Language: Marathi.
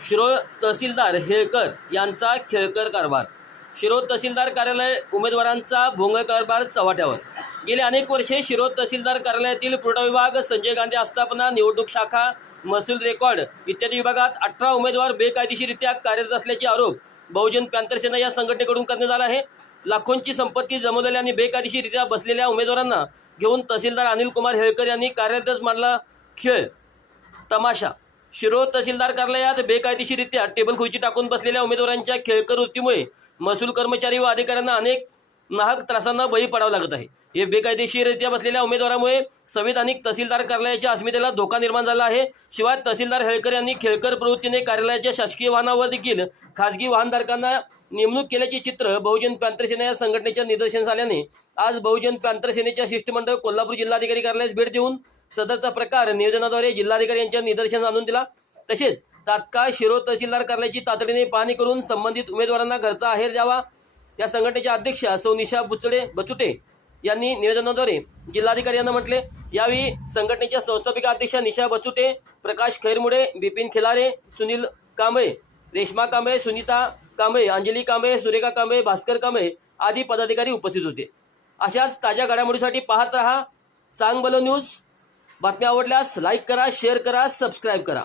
शिरो तहसीलदार हेळकर यांचा खेळकर कारभार. शिरो तहसीलदार कार्यालय उमेदवारांचा भोंगळ कारभार चव्हाट्यावर. गेली अनेक वर्षे शिरो तहसीलदार कार्यालयातील पुरवठा विभाग संजय गांधी आस्थापना निवडणूक शाखा महसूल रेकॉर्ड इत्यादी विभागात अठरा उमेदवार बेकायदेशीररित्या कार्यरत असल्याचे आरोप बहुजन पॅंथरसेना या संघटनेकडून करण्यात आला आहे. लाखोंची संपत्ती जमवलेल्या आणि बेकायदेशीररित्या बसलेल्या उमेदवारांना घेऊन तहसीलदार अनिल कुमार हेळकर यांनी कार्यरतच मांडला खेळ तमाशा. शिरोळ तहसीलदार कार्यालयात बेकायदेशीररित्या टेबल खुर्ची टाकून बसलेल्या उमेदवारांच्या खेळकर वृत्तीमुळे महसूल कर्मचारी व अधिकाऱ्यांना अनेक नाहक त्रासांना बळी पडावं लागत आहे. हे बेकायदेशीररित्या बसलेल्या उमेदवारामुळे संविधानिक तहसीलदार कार्यालयाच्या अस्मितेला धोका निर्माण झाला आहे. शिवाय तहसीलदार हेळकर यांनी खेळकर प्रवृत्तीने कार्यालयाच्या शासकीय वाहनावर देखील खाजगी वाहनधारकांना नेमणूक केल्याचे चित्र बहुजन प्रांतसेना या संघटनेच्या निदर्शनास आल्याने आज बहुजन प्रांतसेनेच्या शिष्टमंडळ कोल्हापूर जिल्हाधिकारी कार्यालयास भेट देऊन सदरचा प्रकार नियोजनाद्वारे जिल्हाधिकारी यांच्या निदर्शनास आणून दिला. तसेच तात्काळ शिरो तहसीलदार कार्यालयाची तातडीने पाहणी करून संबंधित उमेदवारांना घरचा आहेर द्यावा. या संघटनेच्या अध्यक्षा सौ निशा बुचडे बचुटे यांनी नियोजनाद्वारे जिल्हाधिकारी यांना म्हटले. यावेळी संघटनेच्या संस्थापिका अध्यक्षा निशा बचुटे प्रकाश खैरमुडे बिपिन खिलारे सुनील कांबळे रेश्मा कांबळे सुनीता कांबळे अंजली कांबळे सुरेखा कांबळे भास्कर कांबळे आदी पदाधिकारी उपस्थित होते. अशाच ताज्या घडामोडीसाठी पाहत रहा. सांग बलो न्यूज बातम्या आवडल्यास लाईक करा शेअर करा सबस्क्राईब करा.